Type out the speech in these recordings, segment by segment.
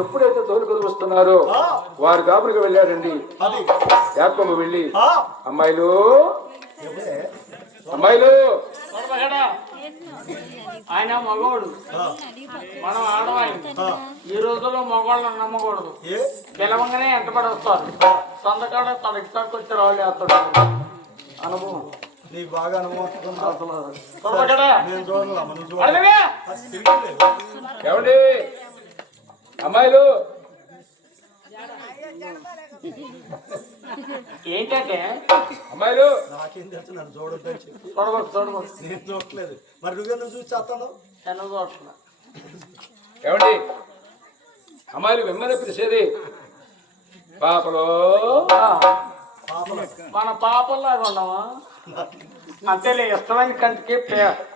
ఎప్పుడైతే తోలుకొని వస్తున్నారో వారు కాపురికి వెళ్ళాడండి. యాకోబు వెళ్ళి అమ్మాయిలు అమ్మాయిలు ఆయన మగవాడు, మనం ఆడవాయి. ఈ రోజుల్లో మగవాళ్ళని నమ్మకూడదు. పిలవంగానే ఎంటబడి వస్తారు. సందకాడ తనకి వచ్చి రావాలి అతడు అనుభవం. నీకు బాగా అనుభవం ఏమండి అమ్మాయిలు ఏంటంటే అమ్మాయిలు నాకేం తెలుసు, నన్ను చూడొద్దని చెప్పి చూడవచ్చు నేను చూడట్లేదు. మరి నువ్వేనా చూసి చేస్తాను? ఏమండి అమ్మాయిలు మిమ్మల్ని పిలిచేది పాపలో మన పాపల్లాగా ఉండవా? అంతేలే, ఇష్టమైన కంటికి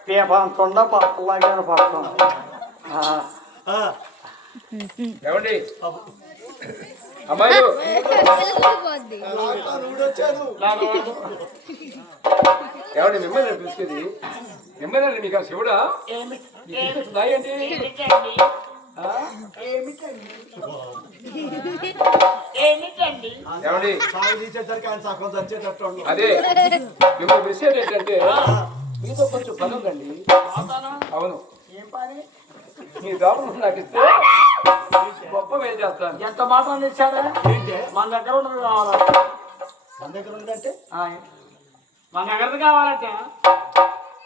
పేపంతుండ పాపల్లాగా పడతాం. ఏమండి అమ్మాయిలు ఏమండి మిమ్మల్ని పిలిచేది మిమ్మల్ని మీకు శివుడా ఏమండి అదే మిమ్మల్ని పిలిచేది ఏంటంటే మీతో కొంచెం పని ఉందండి. అవును, ఏం పని? మీ దాపులు నాకు ఇస్తే గొప్ప ఏం చేస్తాను. ఎంత మాట ఇచ్చారా? మన దగ్గర ఉన్నది కావాలంటే మన దగ్గర ఉందంటే మన దగ్గరది కావాలంటే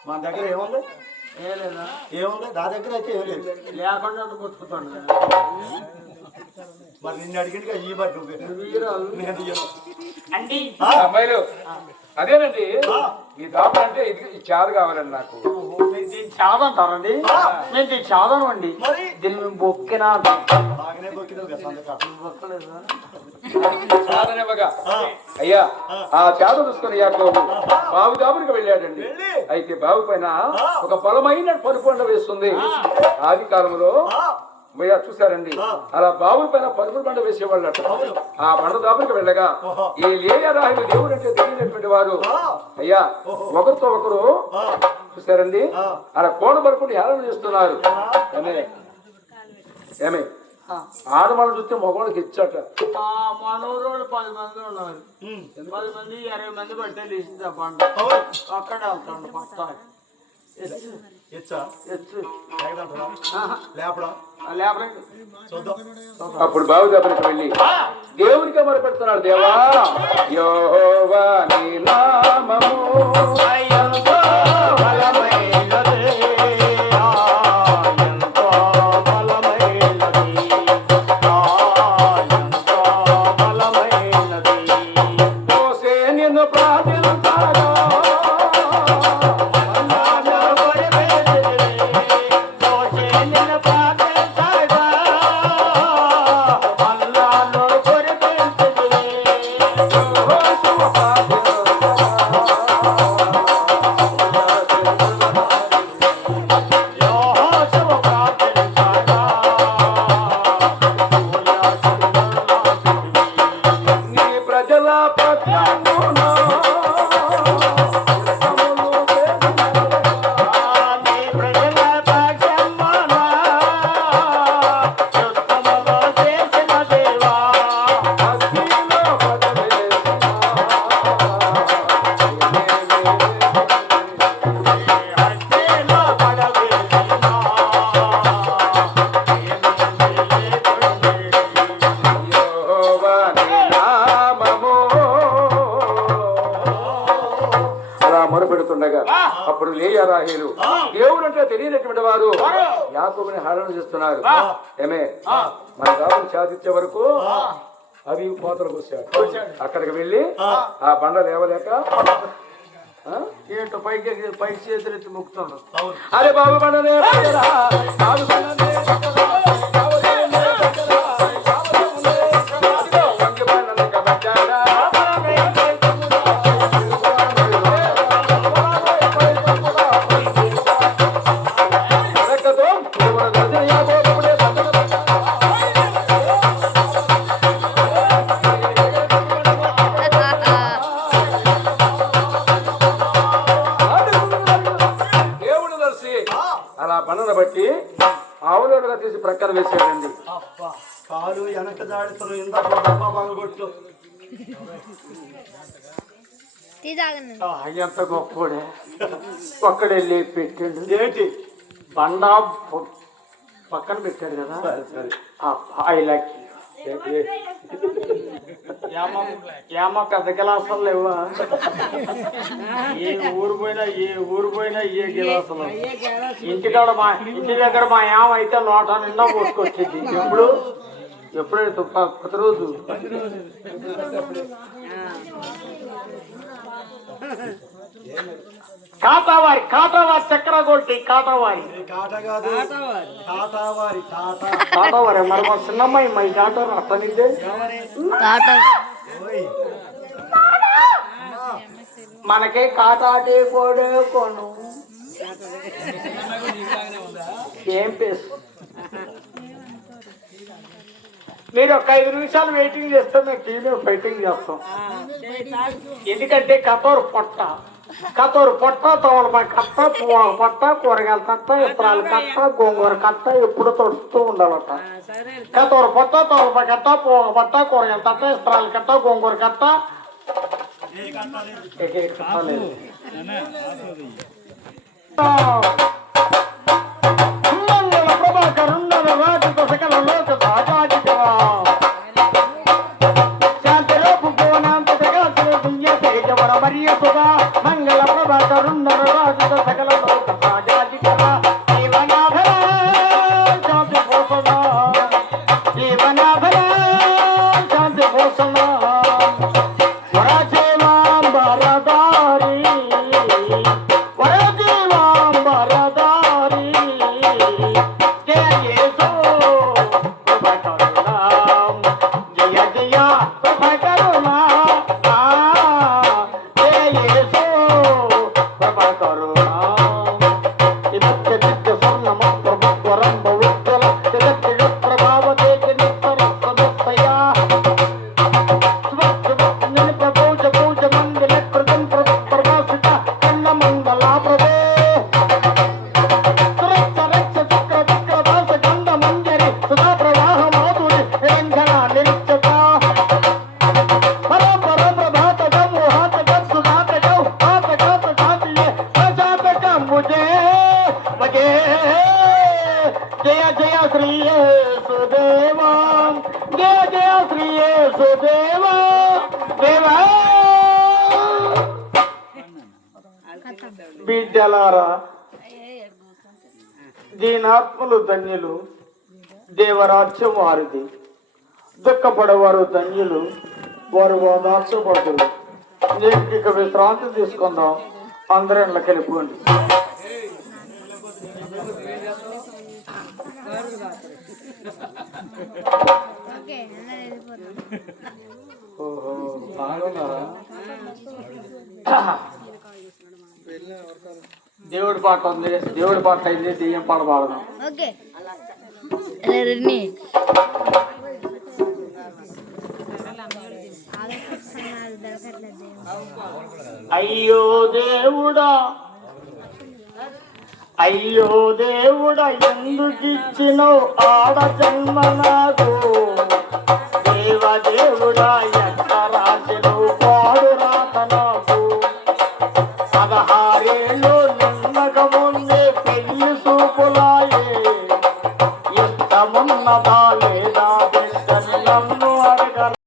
మన దగ్గర ఏముంది? ఏ లేదా? ఏముంది? నా దగ్గర అయితే ఏం లేదు. లేకుండా గుర్తుకుంటాడు. మరి నిన్ను అడిగినగా ఈ బట్ అండి అమ్మాయిలు అదేనండి, ఈ దాపులు అంటే ఇది చారు కావాలండి నాకు. దీన్ని చాద అంటారండి. మేము దీన్ని చాదను అండి. దీన్ని మేము బొక్కినా బాగానే బొక్కినావు కదా. చాదనివ్వగా అయ్యా ఆ చాద చూసుకుని యాకోబు బావి దాపునికి వెళ్ళాడండి. అయితే బావి పైన ఒక బలమైన పరుపు వేస్తుంది. ఆది కాలంలో చూసారండి, అలా బావి పైన పరుపుల బండ వేసేవాళ్ళట. ఆ బండ దాపునికి వెళ్ళగా ఈ లేయా రాహిలు దేవుడు అంటే తెలియనటువంటి వారు అయ్యా ఒకరితో ఒకరు చూసారండి అలా కోణ పరుపుని హేళన చేస్తున్నారు. ఏమే ఆడవాళ్ళు చూస్తే మగవాళ్ళకి ఇచ్చాట. మనోరోళ్ళు 10 మంది ఉన్నారు. 10 మంది 20 మంది పడితే లేచింది పంట అక్కడే వెళ్తాడు. పక్క అప్పుడు బావి దగ్గరికి వెళ్ళి దేవునికి మొరపెడుతున్నాడు. దేవా యెహోవా నీ నామము అప్పుడు లేయా రాహేలు దేవుడు అంటే తెలియనటువంటి వారు యాకోబుని హేళన చేస్తున్నారు. ఏమే మన రాబుని సాధించే వరకు అవి కోతలకు వచ్చాడు. అక్కడికి వెళ్ళి ఆ బండ లేవలేక ఏంటో పైకి చేతులు ఎత్తి మొక్కుతున్నాడు. అరే బాబు బండనే వేశాడండి. అబ్బా, కాలు వెనక దాడుతారు ఇందాక డబ్బా పగలగొట్టు. ఎంత గొప్పోడే ఒక్కడెళ్ళి పెట్టాడు. ఏంటి బండ పక్కన పెట్టాడు కదా. సరే సరే ఐ లైక్ ఏమ పెద్ద గిలాసులు లేవా? ఏ ఊరు పోయినా ఏ గిలాసులు. ఇంటి దగ్గర మా ఏమ అయితే లోట నిండా పోసుకొచ్చింది. ఎప్పుడైతే కొత్త రోజు కాటావారి చక్ర కొట్టి కాటావారి కాట కాదు కాటావారి కాటావారి మరి మా చిన్నమ్మాయి మై కాటారు అతనిదే. ఓయ్ మనకే కాటాటే కోడే కొను ఏం పేసు. మీరు ఒక 5 నిమిషాలు వెయిటింగ్ చేస్తే మేము టీవీ ఫైటింగ్ చేస్తాం. ఎందుకంటే కతోరు పొట్ట తోలపై కట్ట పువ్వు పట్ట కూరగాయల కట్ట ఇత్తనాలు కట్ట గోంగూర కట్ట ఎప్పుడు తొడుస్తూ ఉండాలట. కతోరు పొట్ట తోలపై కట్ట పువ్వు పట్ట కూరగాయల కట్ట ఇత్తనాలు కట్ట గోంగూర కట్ట ప్రభాకరుండల రాజుతో సకల లోక సాగాజిగా శాంతిలోపు గోనాంత తేజవర మరియసుగా మంగళ ప్రభాకరుండల రాజుతో సకల లోక సాగాజిగా జీవనాభర శాంతి భూషణ జీవనాభర శాంతి భూషణ జయ జయ శ్రీ యేసుదేవా జయ జయ శ్రీ యేసుదేవా దేవా. బిడ్డలారా, దీనాత్మలు ధన్యులు, దేవరాజ్యం వారిది. దుఃఖపడేవారు ధన్యులు, వారు ఓదార్చబడుతురు. నేను ఇక విశ్రాంతి తీసుకుందాం. అందరూ ఇళ్ళకి వెళ్ళిపోండి. ఓహో, బాగున్నారా? దేవుడి పాట ఉంది, దేవుడి పాట అయింది, దెయ్యం పాట పాడదాం. అయ్యో దేవుడా, అయ్యో దేవుడా, ఎందుకిచ్చినవు ఆడ జన్మ నాకు? దేవదేవుడా, ఎక్క రాసినవు పాడు రాత నాకు? 16 ఏళ్ళు నిన్నక ముందే పెళ్లి చూపులాయే, ఇష్టమున్న